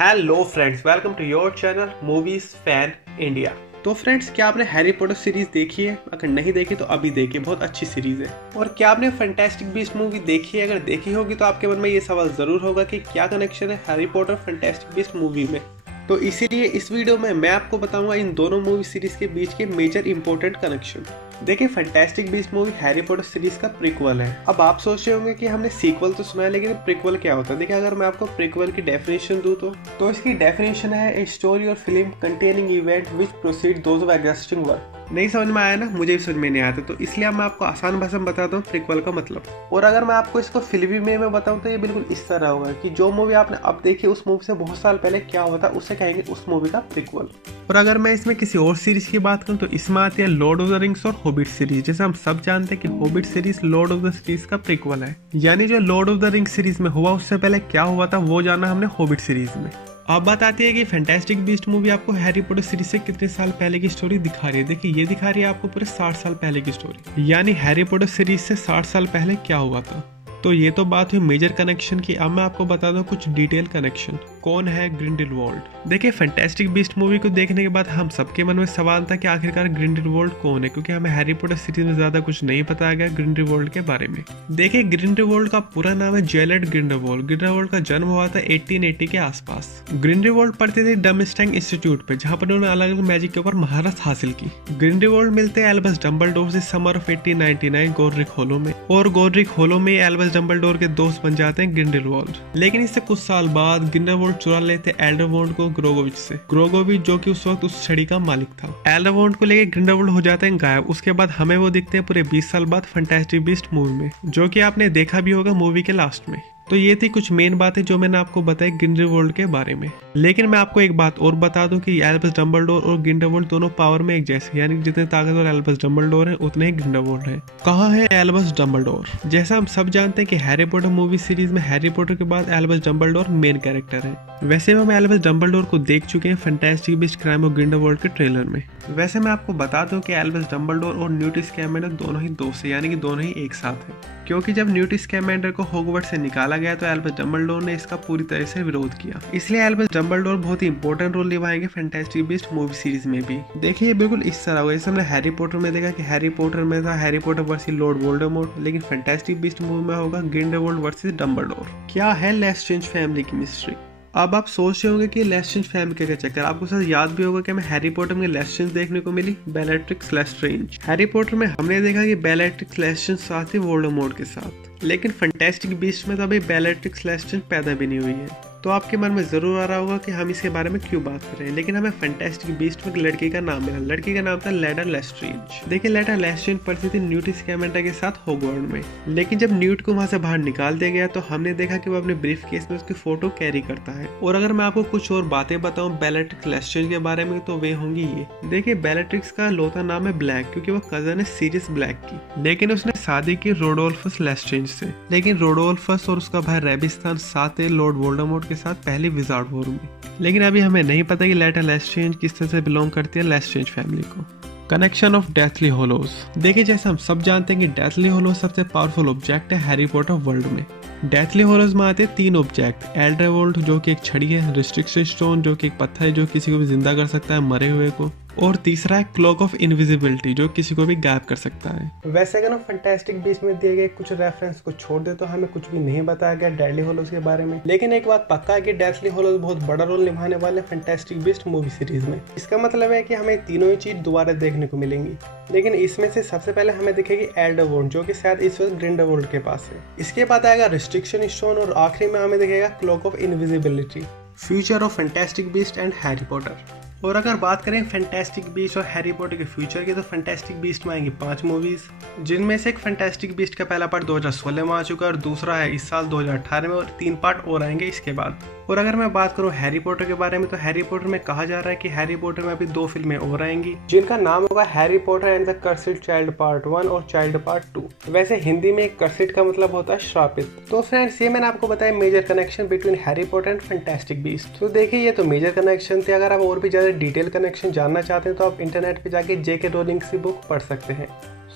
Hello friends, welcome to your channel movies fan India. तो friends, क्या आपने Harry Potter series देखी है? अगर नहीं देखी तो अभी देखिए, बहुत अच्छी सीरीज है। और क्या आपने फैंटास्टिक बीस्ट मूवी देखी है? अगर देखी होगी तो आपके मन में ये सवाल जरूर होगा कि क्या कनेक्शन है Harry Potter fantastic beast movie में। तो इसीलिए इस वीडियो में मैं आपको बताऊंगा इन दोनों मूवी सीरीज के बीच के मेजर इंपॉर्टेंट कनेक्शन। देखिए, fantastic beast movie Harry Potter series का प्रीक्वल है। अब आप सोच रहे होंगे कि हमने सीक्वल तो सुना है, लेकिन प्रीक्वल क्या होता है? देखिए, अगर मैं आपको प्रीक्वल की डेफिनेशन दूं तो इसकी डेफिनेशन है ए स्टोरी और film containing event which proceed those of existing work. नहीं समझ में आया ना? मुझे भी समझ में नहीं आता, तो इसलिए मैं आपको आसान भाषा में बताता हूँ प्रीक्वल का मतलब। और अगर मैं आपको इसको फिल्मी में बताऊँ तो ये बिल्कुल इस तरह होगा कि जो मूवी आपने अब देखी उस मूवी से बहुत साल पहले क्या हुआ था उसे कहेंगे उस मूवी का प्रीक्वल। और अगर मैं इसमें किसी और सीरीज की बात करूँ तो इसमें आती है लॉर्ड ऑफ द रिंग्स और हॉबिट सीरीज। जैसे हम सब जानते हैं कि hobbit series Lord of the series का प्रीक्वल है, यानी जो Lord of the rings series में हुआ उससे पहले क्या हुआ था वो जाना हमने हॉबिट सीरीज में। अब बात आती है कि फैंटास्टिक बीस्ट मूवी आपको हैरी पॉटर सीरीज से कितने साल पहले की स्टोरी दिखा रही है। देखिए, ये दिखा रही है आपको पूरे 60 साल पहले की स्टोरी, यानी हैरी पॉटर सीरीज से 60 साल पहले क्या हुआ था। तो ये तो बात हुई मेजर कनेक्शन की। अब मैं आपको बता दूं कुछ डिटेल कनेक्शन। कौन है ग्रिंडेलवाल्ड? देखिए, फैंटास्टिक बीस्ट मूवी को देखने के बाद हम सबके मन में सवाल था कि आखिरकार ग्रिंडेलवाल्ड कौन है, क्योंकि हमें हैरी पॉटर सीरीज में ज्यादा कुछ नहीं बताया गया ग्रिंडेलवाल्ड के बारे में। देखिए, ग्रिंडेलवाल्ड का पूरा नाम है जेलेड ग्रिंडेलवाल्ड। ग्रिंडेलवाल्ड का जन्म हुआ था 1880 के आसपास। ग्रिंडेलवाल्ड पढ़ते थे डर्मस्टैंग इंस्टीट्यूट पे, जहाँ पर उन्होंने अलग अलग मैजिक के ऊपर महारत हासिल की। ग्रिंडेलवाल्ड मिलते हैं एल्बस डंबलडोर से समर ऑफ 1899 गोडरिक हॉलो में, और गोडरिक हॉलो में एल्बस डंबलडोर के दोस्त बन जाते हैं ग्रिंडेलवाल्ड। लेकिन इससे कुछ साल बाद ग्रिंडेलवाल्ड चुरा लेते एल्डरवॉन्ड को ग्रोगोविच से। ग्रोगोविच जो कि उस वक्त उस छड़ी का मालिक था। एल्डरवॉन्ड को लेके ग्रिंडेलवाल्ड हो जाते हैं गायब। उसके बाद हमें वो दिखते हैं पूरे 20 साल बाद फैंटास्टिक बीस्ट मूवी में, जो कि आपने देखा भी होगा मूवी के लास्ट में। तो ये थी कुछ मेन बातें जो मैंने आपको बताई ग्रिंडेलवाल्ड के बारे में। लेकिन मैं आपको एक बात और बता दूं कि एल्बस डंबलडोर और ग्रिंडेलवाल्ड दोनों पावर में एक जैसे, यानी जितने ताकतवर एल्बस डंबलडोर है उतने ही ग्रिंडेलवाल्ड है। कहाँ है एल्बस डंबलडोर? जैसा हम सब जानते हैं कि हैरी पॉटर मूवी सीरीज में हैरी पॉटर के बाद एल्बस डंबलडोर मेन कैरेक्टर है। वैसे हम एल्बस डंबलडोर को देख चुके हैं fantastic beast crime of Grindelwald के ट्रेलर में। वैसे मैं आपको बता दूं कि एल्बस डंबलडोर और न्यूट स्कैमेंडर दोनों ही दोस्त है, यानी कि दोनों ही एक साथ है। क्योंकि जब न्यूट स्कैमेंडर को हॉगवर्ट्स से निकाला गया तो एल्बस डंबलडोर ने इसका पूरी तरह से विरोध किया। इसलिए एल्बस डंबलडोर बहुत ही इंपॉर्टेंट रोल निभाएंगे फैंटास्टिक बीस्ट मूवी सीरीज में भी। देखिए, बिल्कुल इस तरह होगा जैसे हमने हैरी पॉटर में देखा कि हैरी पॉटर में था Harry Potter versus Lord Voldemort, लेकिन फैंटास्टिक बीस्ट मूवी में होगा ग्रिंडेलवाल्ड वर्सेस डंबलडोर। क्या है लेस्ट्रेंज फैमिली की मिस्ट्री? अब आप सोच रहे होंगे कि लेस्ट्रेंज फैमिली का चक्कर। आपको शायद याद भी होगा कि हमें हैरी पॉटर में लेस्ट्रेंज देखने को मिली, बेलेट्रिक्स लेस्ट्रेंज। हैरी पॉटर में हमने देखा कि बेलेट्रिक्स लेस्ट्रेंज साथ ही वोल्डेमॉर्ट के साथ, लेकिन फैंटास्टिक बीस्ट में तो अभी बेलेट्रिक्स लेस्ट्रेंज पैदा भी नहीं हुई है। तो आपके मन में जरूर आ रहा होगा कि हम इसके बारे में क्यों बात कर रहे हैं। लेकिन हमें फैंटास्टिक बीस्ट में एक लड़की का नाम मिला। लड़की का नाम था लेडा लेस्ट्रेंज। देखिए, लेडा लेस्ट्रेंज पढ़ती थी न्यूट स्कैमेंडर के साथ हॉगवर्ट्स में। लेकिन जब न्यूट को वहां से बाहर निकाल दिया गया तो हमने देखा कि वो अपने ब्रीफ केस में उसकी फोटो कैरी करता है। और अगर मैं आपको कुछ और बातें बताऊं बेलेट्रिक्स लेस्ट्रेंज के बारे में तो वे होंगी ये। देखिए, बेलेट्रिक्स का लौता नाम है ब्लैक, क्योंकि वो कजन है सीरियस ब्लैक की। लेकिन उसने शादी की रोडोल्फस लेस्ट्रेंज से। लेकिन रोडोल्फस और उसका भाई रेबिस्तान साथ है लॉर्ड वोल्डेमॉर्ट के साथ पहले विजार्ड वॉर में। लेकिन अभी हमें नहीं पता कि लेडा लेस्ट्रेंज किस तरह से बिलोंग करती है लेस्ट्रेंज फैमिली को। Connection of deathly hollows. देखिए, जैसे हम सब जानते हैं कि डेथली होलोज सबसे पावरफुल ऑब्जेक्ट है हैरी पॉटर वर्ल्ड में। डेथली होलोज में आते हैं 3 ऑब्जेक्ट। एल्डरवॉल्ड जो कि एक छड़ी है, रिस्ट्रिक्शन स्टोन जो कि एक पत्थर है जो किसी को भी जिंदा कर सकता है मरे हुए को, और तीसरा है क्लॉक ऑफ इनविजिबिलिटी जो किसी को भी गायब कर सकता है। वैसे अगर हम फैंटास्टिक बीस्ट में दिए गए कुछ रेफरेंस को छोड़ दे तो हमें कुछ भी नहीं बताया गया डेडली होलोज के बारे में। लेकिन एक बात पक्का है कि डेथली होलोज बहुत बड़ा रोल निभाने वाले फैंटास्टिक बीस्ट मूवी सीरीज में। इसका मतलब है कि हमें तीनों ही चीज दोबारा देखने को मिलेंगी। लेकिन इसमें से सबसे पहले हमें दिखेगी एल्डरवॉल्ड जो कि शायद इस वक्त ग्रिंडेलवाल्ड के पास है। इसके बाद आएगा रिस्ट्रिक्शन स्टोन और आखिरी में हमें दिखेगा clock of invisibility. Future of fantastic beast and Harry Potter. और अगर बात करें फैंटास्टिक बीस्ट और हैरी पॉटर के फ्यूचर की तो फैंटास्टिक बीस्ट में आएंगी 5 मूवीज, जिनमें से एक फैंटास्टिक बीस्ट का पहला पार्ट 2016 में आ चुका है और दूसरा है इस साल 2018 में, और 3 पार्ट और आएंगे इसके बाद। और अगर मैं बात करूं हैरी पॉटर के बारे में तो हैरी पॉटर में कहा जा रहा है कि हैरी पॉटर में अभी 2 फिल्में और आएंगी, जिनका नाम होगा Harry Potter and the Cursed Child part 1 और चाइल्ड पार्ट 2। वैसे हिंदी में कर्सिड का मतलब होता है श्रापित। तो फ्रेंड्स, ये मैंने आपको बताया major connection between Harry Potter and fantastic beast. तो देखिए, ये तो मेजर कनेक्शन थे। अगर आप और भी ज्यादा डिटेल कनेक्शन जानना चाहते हैं तो आप इंटरनेट पे जाके जेके रोलिंग की बुक पढ़ सकते हैं।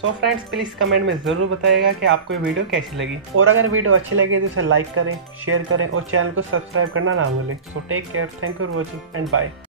सो फ्रेंड्स प्लीज कमेंट में जरूर बताइएगा कि आपको ये वीडियो कैसी लगी, और अगर वीडियो अच्छी लगे तो इसे लाइक करें, शेयर करें और चैनल को सब्सक्राइब करना ना भूलें। So take care, thank you for watching and bye.